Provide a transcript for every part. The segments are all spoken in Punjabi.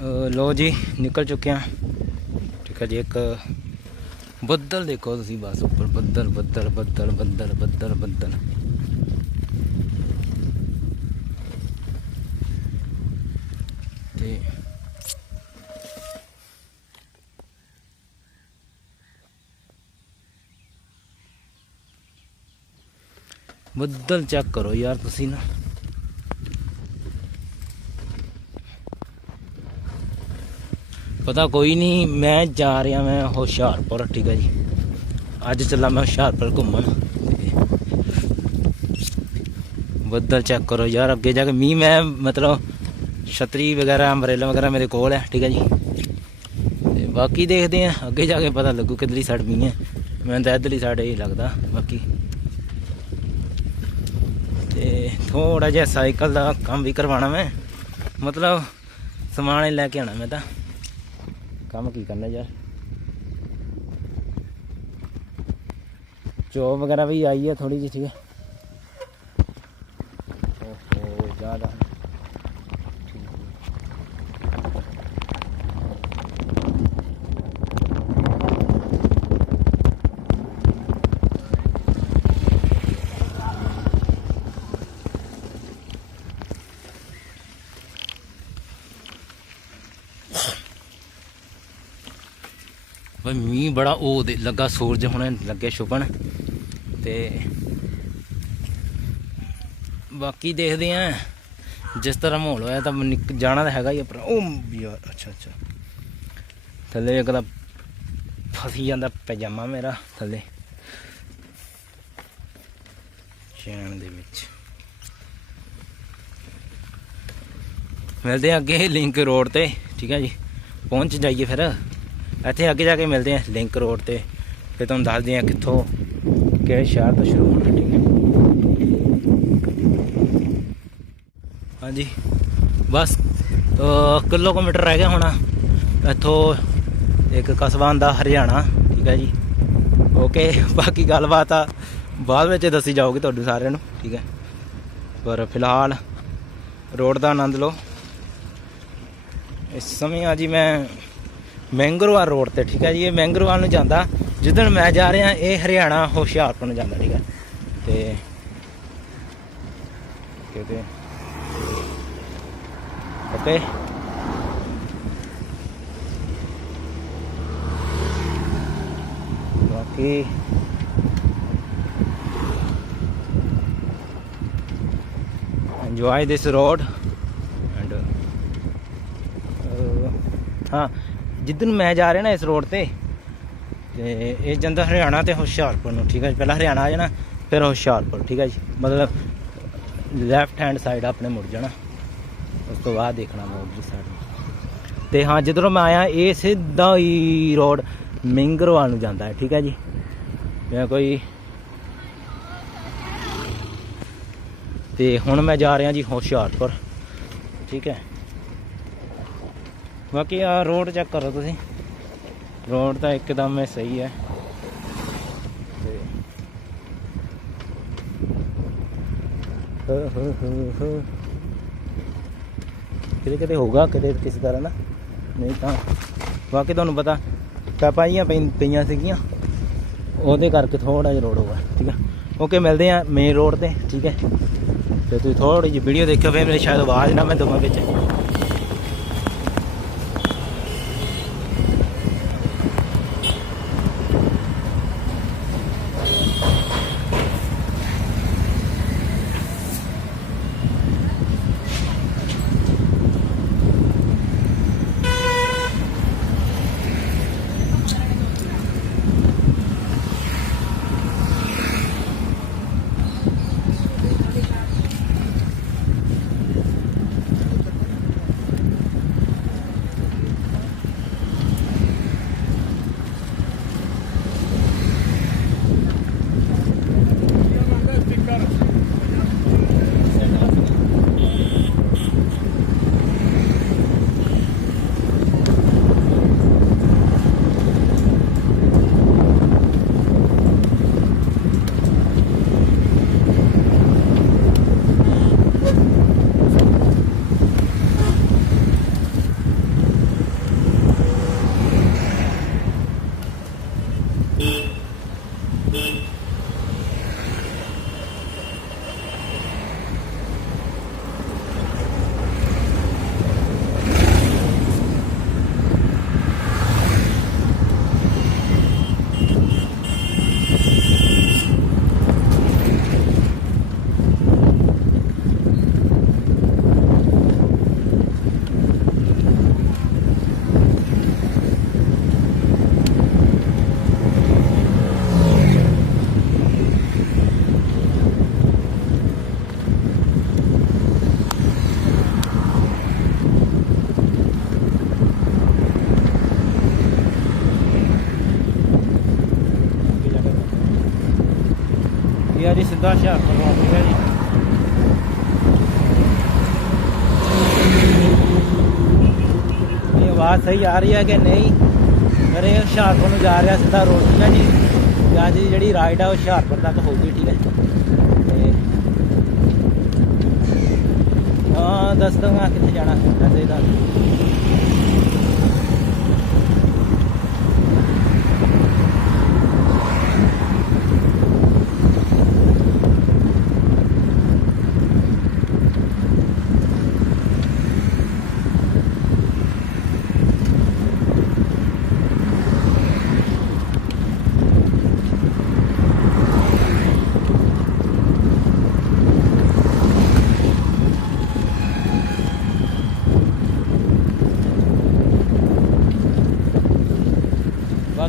ਅਹ ਲੋ ਜੀ ਨਿਕਲ ਚੁੱਕੇ ਹਾਂ ਠੀਕ ਹੈ ਜੀ ਇੱਕ ਬੱਦਲ ਦੇਖੋ ਤੁਸੀਂ ਬਸ ਉੱਪਰ ਬੱਦਲ ਬੱਦਲ ਬੱਦਲ ਬੱਦਲ ਬੱਦਲ ਬੱਦਲ ਤੇ ਬੱਦਲ ਚੈੱਕ ਕਰੋ ਯਾਰ ਤੁਸੀਂ ਨਾ ਪਤਾ ਕੋਈ ਨਹੀਂ, ਮੈਂ ਜਾ ਰਿਹਾ ਮੈਂ ਹੁਸ਼ਿਆਰਪੁਰ, ਠੀਕ ਹੈ ਜੀ। ਅੱਜ ਚੱਲਾਂ ਮੈਂ ਹੁਸ਼ਿਆਰਪੁਰ ਘੁੰਮਣ। ਬੱਦਲ ਚੈੱਕ ਕਰੋ ਯਾਰ, ਅੱਗੇ ਜਾ ਕੇ ਮੀਂਹ ਮੈਂ ਮਤਲਬ ਛਤਰੀ ਵਗੈਰਾ ਅੰਬਰੇਲਾ ਵਗੈਰਾ ਮੇਰੇ ਕੋਲ ਹੈ ਠੀਕ ਹੈ ਜੀ। ਤੇ ਬਾਕੀ ਦੇਖਦੇ ਆ, ਅੱਗੇ ਜਾ ਕੇ ਪਤਾ ਲੱਗੂ ਕਿੱਧਰਲੀ ਸਾਈਡ ਮੀਂਹ ਹੈ ਮੈਨੂੰ ਤਾਂ ਇੱਧਰਲੀ ਸਾਈਡ ਹੀ ਲੱਗਦਾ, ਬਾਕੀ। ਤੇ ਥੋੜਾ ਜਿਹਾ ਸਾਈਕਲ ਦਾ ਕੰਮ ਵੀ ਕਰਵਾਉਣਾ ਮੈਂ। ਮਤਲਬ ਸਮਾਨ ਲੈ ਕੇ ਆਣਾ ਮੈਂ ਤਾਂ। ਕੰਮ ਕੀ ਕਰਨਾ ਯਾਰ? ਜੋਬ ਵਗੈਰਾ ਵੀ ਆਈ ਹੈ ਥੋੜੀ ਜਿਹੀ ਠੀਕ ਹੈ ਓਹੋ ਜ਼ਿਆਦਾ ਬਈ ਮੀਂਹ ਬੜਾ, ਉਹ ਦੇ- ਲੱਗਾ ਸੂਰਜ, ਹੁਣ ਲੱਗੇ ਛੁਪਣ ਤੇ ਬਾਕੀ ਦੇਖਦੇ ਆ, ਜਿਸ ਤਰ੍ਹਾਂ ਮਾਹੌਲ ਹੋਇਆ ਤਾਂ ਨਿਕ- ਜਾਣਾ ਤਾਂ ਹੈਗਾ ਹੀ ਆ ਉਹ ਯਾਰ, ਅੱਛਾ ਅੱਛਾ। ਥੱਲੇ ਇੱਕ ਤਾਂ ਫਸੀ ਜਾਂਦਾ ਪਜਾਮਾ ਮੇਰਾ, ਥੱਲੇ। ਚੈਨ ਦੇ ਵਿੱਚ। ਮਿਲਦੇ ਆ ਅੱਗੇ ਲਿੰਕ ਰੋਡ ਤੇ, ਠੀਕ ਹੈ ਜੀ। ਪਹੁੰਚ ਜਾਈਏ ਫਿਰ। ਇੱਥੇ ਅੱਗੇ ਜਾ ਕੇ ਮਿਲਦੇ ਹਾਂ ਲਿੰਕ ਰੋਡ ਤੇ। ਫਿਰ ਤੁਹਾਨੂੰ ਦੱਸਦੇ ਹਾਂ ਕਿੱਥੋਂ, ਕਿਹੜੇ ਸ਼ਹਿਰ ਤੋਂ ਸ਼ੁਰੂ ਹੋਣਾ, ਠੀਕ ਹੈ। ਹਾਂਜੀ। ਬਸ, ਅਹ ਕਿਲੋਮੀਟਰ ਰਹਿ ਗਿਆ ਹੋਣਾ। ਇੱਥੋਂ ਇੱਕ ਕਸਬਾ ਆਉਂਦਾ, ਹਰਿਆਣਾ, ਠੀਕ ਹੈ ਜੀ। ਓਕੇ, ਬਾਕੀ ਗੱਲਬਾਤ ਆ। ਬਾਅਦ ਵਿੱਚ ਦੱਸੀ ਜਾਊਗੀ ਤੁਹਾਨੂੰ ਸਾਰਿਆਂ ਨੂੰ, ਠੀਕ ਹੈ। ਪਰ ਫਿਲਹਾਲ, ਰੋਡ ਦਾ ਆਨੰਦ ਲਓ। ਇਸ ਸਮੇਂ ਆ ਜੀ ਮੈਂ ਮੈਂਗਰੋਵਾਲ ਰੋਡ ਤੇ, ਠੀਕ ਹੈ ਜੀ? ਇਹ ਮੈਂਗਰੋਵਾਲ ਨੂੰ ਜਾਂਦਾ, ਜਿੱਦਣ ਮੈਂ ਜਾ ਰਿਹਾ, ਇਹ ਹਰਿਆਣਾ, ਹੁਸ਼ਿਆਰਪੁਰ ਨੂੰ ਜਾਂਦਾ, ਠੀਕ ਹੈ? ਤੇ ਕਿਤੇ ਓਕੇ। ਬਾਕੀ enjoy this road ਜਿੱਦਨ ਮੈਂ ਜਾ ਰਿਹਾ ਨਾ ਇਸ ਰੋਡ ਤੇ ਤੇ ਇਹ ਜਾਂਦਾ ਹਰਿਆਣਾ ਤੇ ਹੁਸ਼ਿਆਰਪੁਰ ਨੂੰ, ਠੀਕ ਹੈ ਜੀ। ਪਹਿਲਾਂ ਹਰਿਆਣਾ ਆ ਜਾਣਾ, ਫਿਰ ਹੁਸ਼ਿਆਰਪੁਰ, ਠੀਕ ਹੈ ਜੀ? ਮਤਲਬ ਲੈਫਟ ਹੈਂਡ ਸਾਈਡ ਆਪਣੇ ਮੁੜ ਜਾਣਾ ਉਸ ਤੋਂ ਬਾਅਦ ਦੇਖਣਾ ਮੈਂ ਉਧਰ ਸਾਈਡ ਤੇ ਹਾਂ, ਜਿੱਧਰੋਂ ਮੈਂ ਆਇਆ, ਇਹ ਸਿੱਧਾ ਹੀ ਰੋਡ ਮਿੰਗਰਵਾਲ ਨੂੰ ਜਾਂਦਾ ਹੈ, ਠੀਕ ਹੈ ਜੀ? ਮੈਂ ਕੋਈ ਤੇ ਹੁਣ ਮੈਂ ਜਾ ਰਿਹਾ ਜੀ ਹੁਸ਼ਿਆਰਪੁਰ, ਠੀਕ ਹੈ? ਬਾਕੀ ਆ ਰੋਡ ਚੈੱਕ ਕਰੋ ਤੁਸੀਂ। ਰੋਡ ਤਾਂ ਇੱਕਦਮ ਹੀ ਸਹੀ ਹੈ। ਤੇ ਹੋ ਹੋ ਹੋ ਹੋ ਕਿਤੇ ਕਿਤੇ ਹੋਊਗਾ, ਕਿਤੇ ਕਿਸੇ ਤਰ੍ਹਾਂ ਨਾ। ਨਹੀਂ ਤਾਂ ਬਾਕੀ ਤੁਹਾਨੂੰ ਪਤਾ ਪੈਪਾਈਆਂ ਪਈ- ਪਈਆਂ ਸੀਗੀਆਂ। ਉਹਦੇ ਕਰਕੇ ਥੋੜਾ ਜਿਹਾ ਰੋਡ ਹੋਗਾ ਠੀਕ ਹੈ ਓਕੇ ਮਿਲਦੇ ਆ ਮੇਨ ਰੋਡ ਤੇ, ਠੀਕ ਹੈ? ਤੇ ਤੁਸੀਂ ਥੋੜੀ ਜਿਹੀ ਵੀਡੀਓ ਦੇਖਿਓ, ਫਿਰ ਮੇਰੇ ਸ਼ਾਇਦ ਆਵਾਜ਼ ਨਾ ਮੈਂ ਦਵਾਂ ਵਿੱਚ। ਗਿਆ ਜੀ ਸਿੱਧਾ ਹੁਸ਼ਿਆਰਪੁਰ ਨੂੰ ਠੀਕ ਹੈ ਜੀ। ਇਹ ਆਵਾਜ਼ ਸਹੀ ਆ ਰਹੀ ਹੈ ਕਿ ਨਹੀਂ? ਪਰ ਇਹ ਹੁਸ਼ਿਆਰਪੁਰ ਨੂੰ ਜਾ ਰਿਹਾ ਸਿੱਧਾ ਰੋਡ, ਠੀਕ ਹੈ ਜੀ। ਜਾਂ ਜੀ ਜਿਹੜੀ ਰਾਈਡ ਆ ਉਹ ਹੁਸ਼ਿਆਰਪੁਰ ਤੱਕ ਹੋਊਗੀ, ਠੀਕ ਹੈ ਤੇ ਹਾਂ, ਦੱਸ ਦੂੰਗਾ ਕਿੱਥੇ ਜਾਣਾ ਵੈਸੇ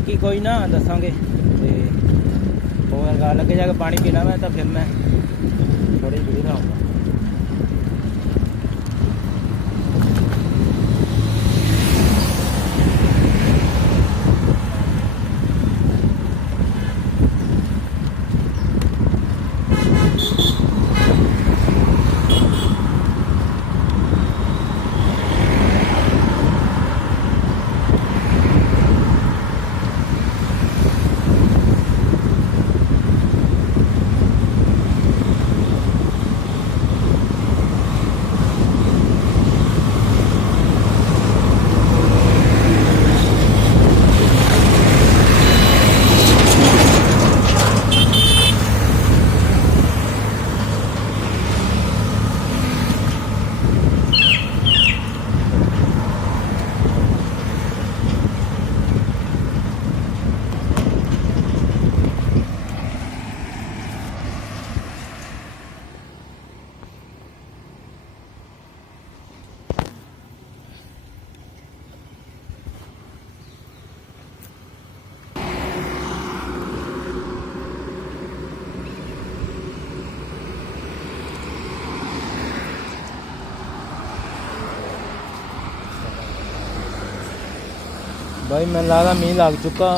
ਬਾਕੀ ਕੋਈ ਨਾ, ਦੱਸਾਂਗੇ। ਤੇ ਹੋਰ ਗੱਲ, ਅੱਗੇ ਜਾ ਕੇ ਪਾਣੀ ਪੀਣਾ ਮੈਂ, ਤਾਂ ਫਿਰ ਮੈਂ ਥੋੜੀ ਜਿਹੀ ਰਹਾਂਗਾ ਭਾਈ, ਮੈਨੂੰ ਲੱਗਦਾ ਮੀਂਹ ਲੱਗ ਚੁੱਕਾ।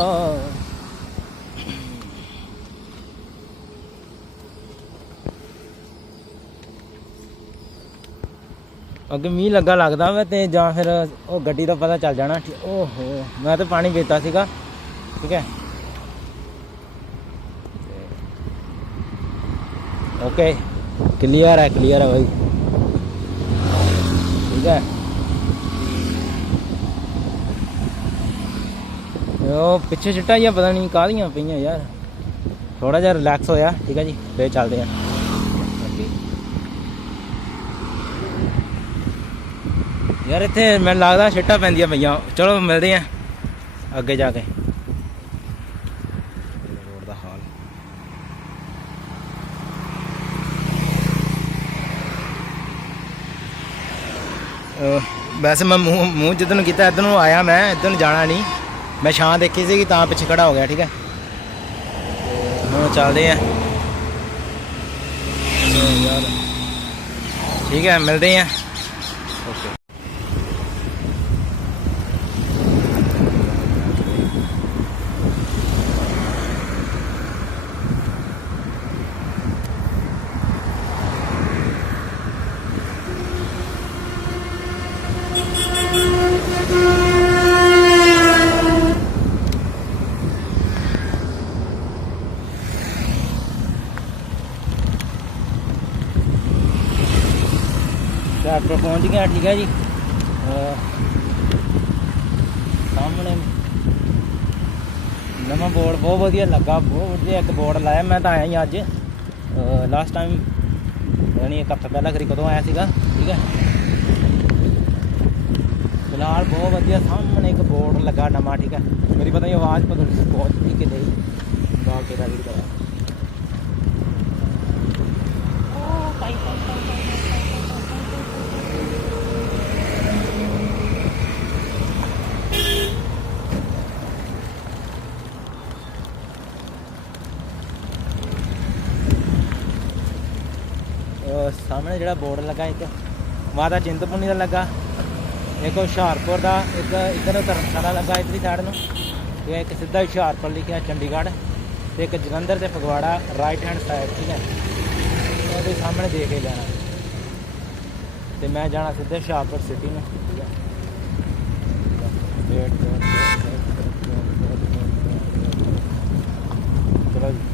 ਅੱਗੇ ਮੀਂਹ ਲੱਗਾ ਲੱਗਦਾ ਵਾ ਤੇ ਜਾਂ ਫਿਰ ਉਹ ਗੱਡੀ ਦਾ ਪਤਾ ਚੱਲ ਜਾਣਾ ਠੀ- ਓਹੋ, ਮੈਂ ਤਾਂ ਪਾਣੀ ਪੀਤਾ ਸੀਗਾ, ਠੀਕ ਹੈ। ਓਕੇ ਕਲੀਅਰ ਹੈ ਕਲੀਅਰ ਹੈ ਭਾਈ ਠੀਕ ਹੈ ਉਹ ਪਿੱਛੇ ਛਿੱਟਾ ਜਿਹਾ ਪਤਾ ਨਹੀਂ ਕਾਹਦੀਆਂ ਪਈਆਂ ਯਾਰ। ਥੋੜਾ ਜਿਹਾ ਰਿਲੈਕਸ ਹੋਇਆ, ਠੀਕ ਹੈ ਜੀ, ਫੇਰ ਚੱਲਦੇ ਆ। ਯਾਰ ਇੱਥੇ ਮੈਨੂੰ ਲੱਗਦਾ ਛਿੱਟਾ ਪੈਂਦੀਆਂ ਪਈਆਂ। ਚਲੋ, ਮਿਲਦੇ ਆ ਅੱਗੇ ਜਾ ਕੇ। ਰੋਡ ਦਾ ਹਾਲ। ਵੈਸੇ ਮੈਂ ਮੂੰਹ ਮੂੰਹ ਜਿੱਦਨ ਕੀਤਾ, ਇੱਧਰ ਨੂੰ ਆਇਆ ਮੈਂ, ਇੱਧਰ ਨੂੰ ਜਾਣਾ ਨਹੀਂ। ਮੈਂ ਛਾਂ ਦੇਖੀ ਸੀਗੀ, ਤਾਂ ਪਿੱਛੇ ਖੜਾ ਹੋ ਗਿਆ, ਠੀਕ ਹੈ? ਹੁਣ ਚੱਲਦੇ ਆ ਯਾਰ। ਠੀਕ ਹੈ, ਮਿਲਦੇ ਆ ਓਕੇ ਹੁਸ਼ਿਆਰਪੁਰ ਪਹੁੰਚ ਗਿਆ ਠੀਕ ਹੈ ਜੀ ਸਾਹਮਣੇ ਨਵਾਂ ਬੋਰਡ ਬਹੁਤ ਵਧੀਆ ਲੱਗਾ, ਬਹੁਤ ਵਧੀਆ ਇੱਕ ਬੋਰਡ ਲਾਇਆ, ਮੈਂ ਤਾਂ ਆਇਆ ਹੀ ਅੱਜ। ਲਾਸਟ ਟਾਈਮ ਯਾਨੀ ਇੱਕ ਹਫ਼ਤਾ ਪਹਿਲਾਂ ਕਰੀ ਕਦੋਂ ਆਇਆ ਸੀਗਾ, ਠੀਕ ਹੈ। ਫਿਲਹਾਲ ਬਹੁਤ ਵਧੀਆ, ਸਾਹਮਣੇ ਇੱਕ ਬੋਰਡ ਲੱਗਾ ਨਵਾਂ, ਠੀਕ ਹੈ। ਮੇਰੀ ਪਤਾ ਨਹੀਂ ਆਵਾਜ਼ ਪਤਾ ਨਹੀਂ ਬਹੁਤ ਠੀਕ ਹੈ ਨਹੀਂ। ਬਾਹਰ ਦਾ ਵੀ ਕਰਾ ਉਹ ਸਾਹਮਣੇ ਜਿਹੜਾ ਬੋਰਡ ਲੱਗਾ ਇੱਕ, ਮਾਤਾ ਚਿੰਤਪੁਰਨੀ ਦਾ ਲੱਗਾ, ਇੱਕ ਹੁਸ਼ਿਆਰਪੁਰ ਦਾ, ਇੱਕ ਇੱਧਰ ਧਰਮਸ਼ਾਲਾ ਲੱਗਾ ਇੱਧਰਲੀ ਸਾਈਡ ਨੂੰ, ਤੇ ਇੱਕ ਸਿੱਧਾ ਹੁਸ਼ਿਆਰਪੁਰ ਲਿਖਿਆ ਚੰਡੀਗੜ੍ਹ, ਤੇ ਇੱਕ ਜਲੰਧਰ ਤੇ ਫਗਵਾੜਾ ਰਾਈਟ ਹੈਂਡ ਸਾਈਡ ਠੀਕ ਹੈ। ਉਹਦੇ ਸਾਹਮਣੇ ਦੇਖ ਕੇ ਜਾਣਾ। ਤੇ ਮੈਂ ਜਾਣਾ ਸਿੱਧੇ ਹੁਸ਼ਿਆਰਪੁਰ ਸਿਟੀ ਨੂੰ, ਠੀਕ ਹੈ। ਚਲੋ ਜੀ।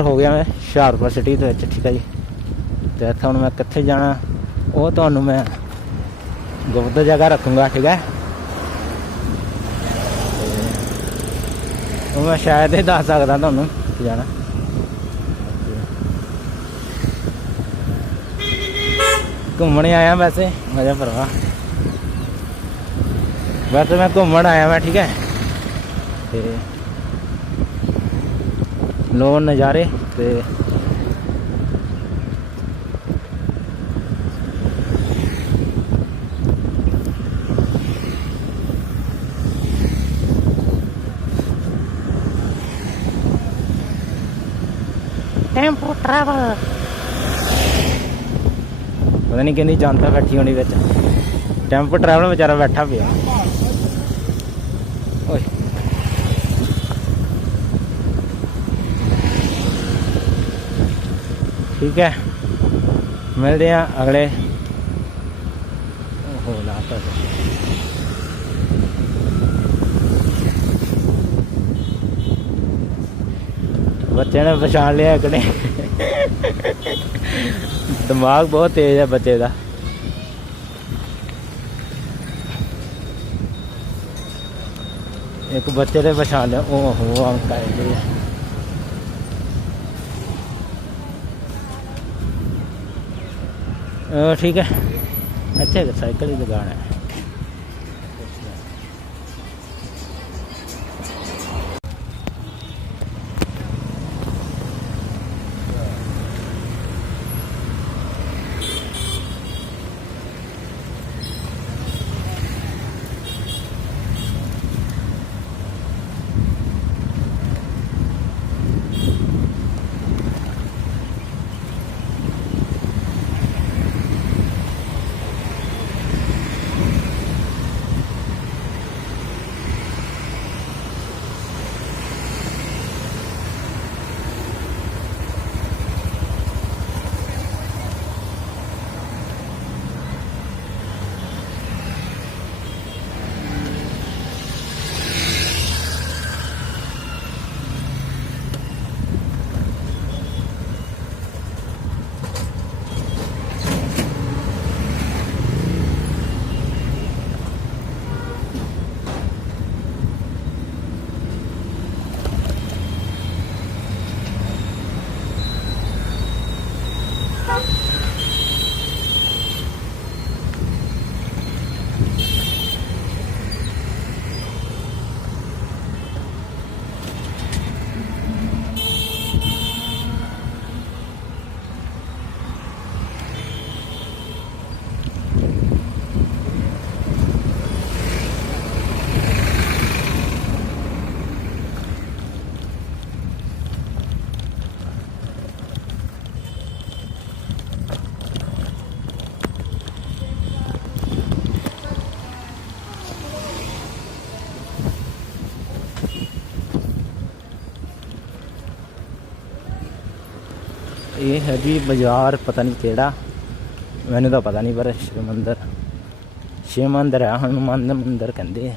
ਐਂਟਰ ਹੋ ਗਿਆ ਮੈਂ, ਹੁਸ਼ਿਆਰਪੁਰ ਸਿਟੀ ਦੇ ਵਿੱਚ, ਠੀਕ ਹੈ ਜੀ। ਤੇ ਇੱਥੇ ਹੁਣ ਮੈਂ ਕਿੱਥੇ ਜਾਣਾ, ਉਹ ਤੁਹਾਨੂੰ ਮੈਂ ਗੁਪਤ ਜਗ੍ਹਾ ਰੱਖੂੰਗਾ, ਠੀਕ ਹੈ ਉਹ ਮੈਂ ਸ਼ਾਇਦ ਹੀ ਦੱਸ ਸਕਦਾ ਤੁਹਾਨੂੰ ਕਿੱਥੇ ਜਾਣਾ। ਘੁੰਮਣ ਆਇਆ ਵੈਸੇ, ਮਜ਼ਾ ਭਰਵਾ। ਵੈਸੇ ਮੈਂ ਘੁੰਮਣ ਆਇਆ ਮੈਂ, ਠੀਕ ਹੈ ਤੇ ਲੋ ਨਜ਼ਾਰੇ ਤੇ ਟੈਂਪੋ ਟਰੈਵਲ ਪਤਾ ਨਹੀਂ ਕਿੰਨੀ ਜਨਤਾ ਬੈਠੀ ਹੋਣੀ ਵਿੱਚ। ਟੈਂਪੋ ਟਰੈਵਲ ਵਿਚਾਰਾ ਬੈਠਾ ਪਿਆ। ਠੀਕ ਹੈ। ਮਿਲਦੇ ਆ ਅਗਲੇ ਉਹ ਲਾਤਾ ਬੱਚੇ ਨੇ ਪਛਾਣ ਲਿਆ ਕਿਨੇ ਦਿਮਾਗ ਬਹੁਤ ਤੇਜ਼ ਹੈ ਬੱਚੇ ਦਾ। ਇੱਕ ਬੱਚੇ ਨੇ ਪਛਾਣ ਲਿਆ, ਉਹ ਹੋ ਅੰਕਾ ਹੈ ਜੀ। ਅਹ ਠੀਕ ਹੈ। ਅੱਛਾ ਇੱਕ ਸਾਈਕਲ ਦੀ ਇਹ ਹੈ ਜੀ ਬਾਜ਼ਾਰ, ਪਤਾ ਨਹੀਂ ਕਿਹੜਾ। ਮੈਨੂੰ ਤਾਂ ਪਤਾ ਨਹੀਂ ਪਰ ਸ਼ਿਵ ਮੰਦਰ ਸ਼ਿਵ ਮੰਦਰ ਹੈ ਹਨੂੰਮਾਨ ਦਾ ਮੰਦਰ ਕਹਿੰਦੇ ਆ।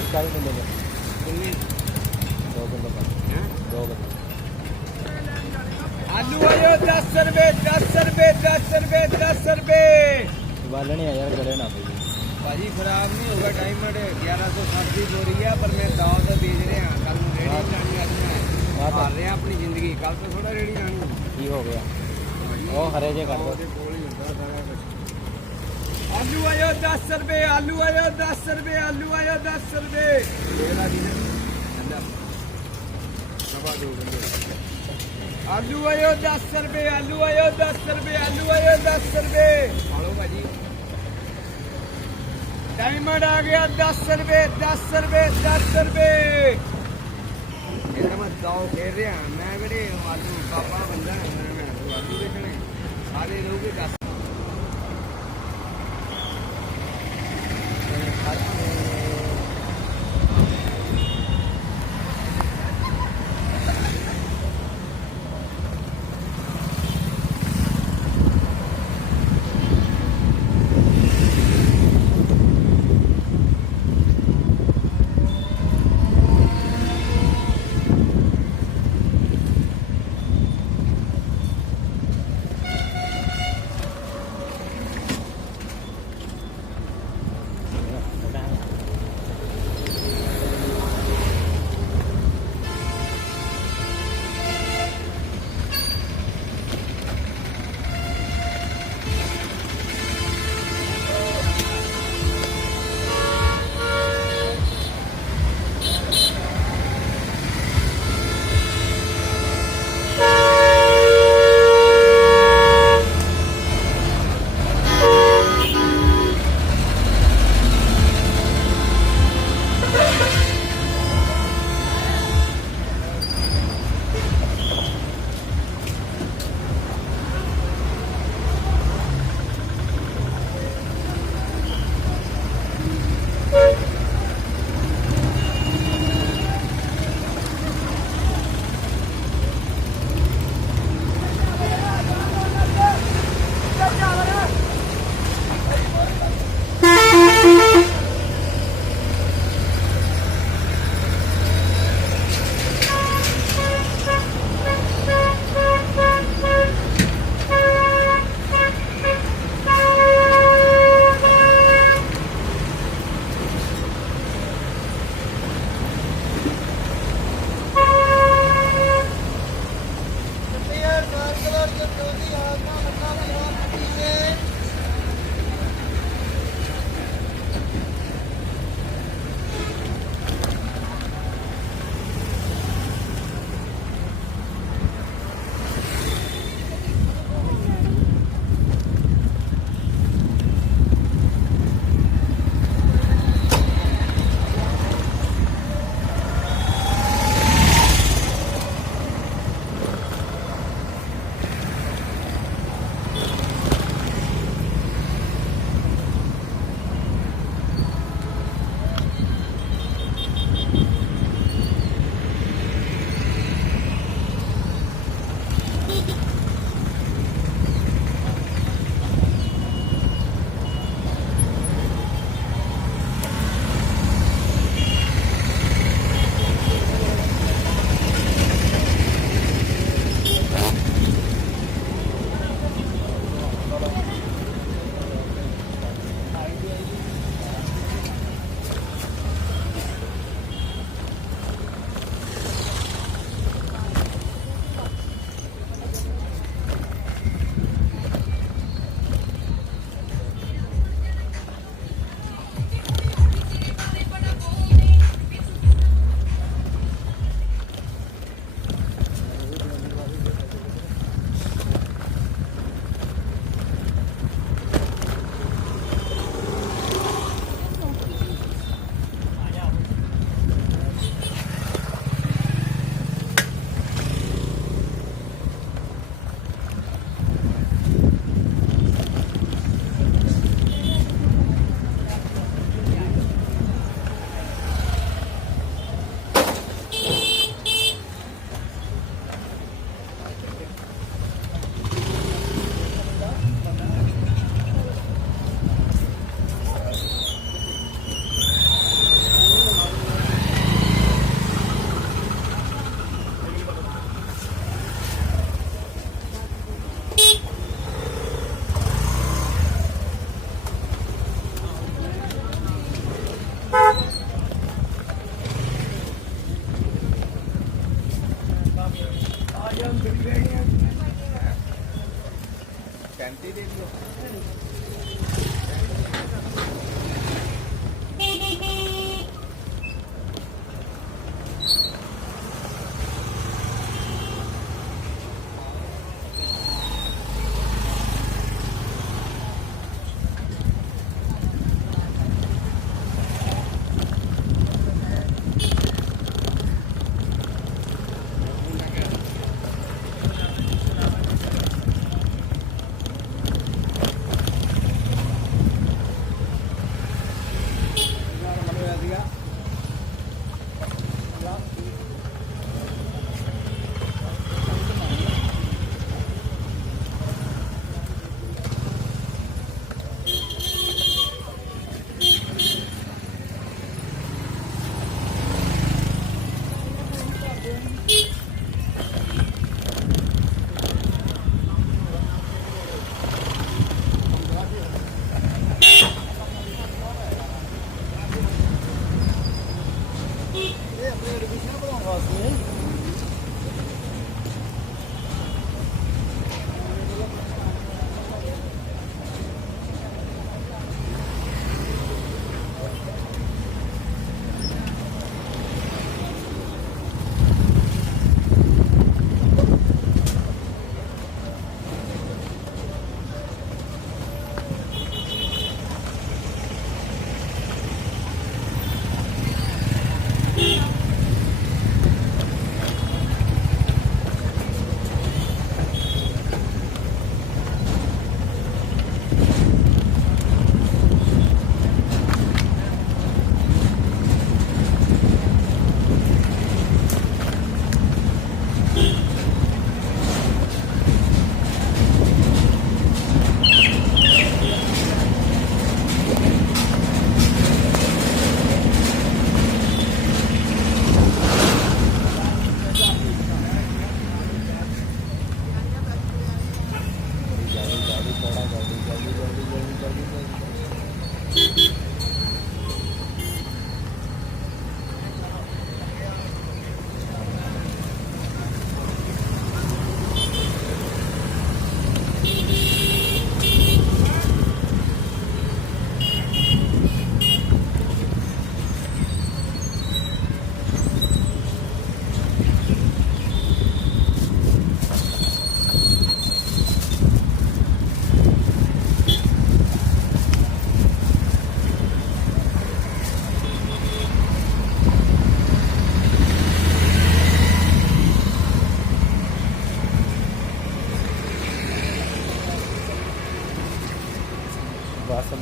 ਦੱਸ ਕਾਹਦੇ ਦਿੰਦੇ ਨੇ ਕਿੰਨੇ 2 ਕਿਲੋ ਕਰ ਹੈਂ? 2 ਕਿਲੋ ਆਲੂ ਆਇਓ 10 ਰੁਪਏ 10 ਰੁਪਏ 10 ਰੁਪਏ 10 ਰੁਪਏ ਬਾਲਣੇ ਆ ਯਾਰ ਗੜੇ ਨਾ ਪਈ ਭਾਜੀ ਖਰਾਬ ਨਹੀਂ ਹੋਗਾ ਡਾਇਮੰਡ 1160 ਦੀ ਬੋਰੀ ਆ ਪਰ ਮੈਂ ਦਾਅ ਤੇ ਵੇਚ ਰਿਹਾ ਕੱਲ ਨੂੰ ਰੇੜੀ। ਲਾਣੀ ਅੱਜ ਮੈਂ ਹਾਰ ਰਿਹਾ ਆਪਣੀ ਜ਼ਿੰਦਗੀ ਕੱਲ ਤੋਂ ਥੋੜਾ ਰੇੜੀ ਲਾਣੀ ਕੀ ਹੋ ਗਿਆ ਉਹ ਹਰੇ ਜੇ ਕਰ ਦੋ ਆਲੂ ਆਇਓ 10 ਰੁਪਏ, ਆਲੂ ਆਇਓ 10 ਰੁਪਏ, ਆਲੂ ਆਇਓ 10 ਰੁਪਏ। ਇਹਦਾ ਜੀ ਅੱਲਾ ਸਭਾ ਦੋ ਆਲੂ ਆਇਓ 10 ਰੁਪਏ, ਆਲੂ ਆਇਓ 10 ਰੁਪਏ, ਆਲੂ ਆਇਓ 10 ਰੁਪਏ। ਹਾਲੋ ਭਾਜੀ। डायमंड आ गया दस रुपए दस रुपए दस रुपए ਮੈਂ ਦਾਉ ਖੇਡ ਰਿਹਾ। ਮੈਂ ਕਿਹੜੇ ਆਲੂ, ਬਾਬਾ ਬੰਦਾ ਮੈਂ ਆਲੂ ਵੇਚਣੇ ਸਾਰੇ ਲੋਕੇ 10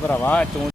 ਬਸ ਭਰਾਵਾ ਤੂੰ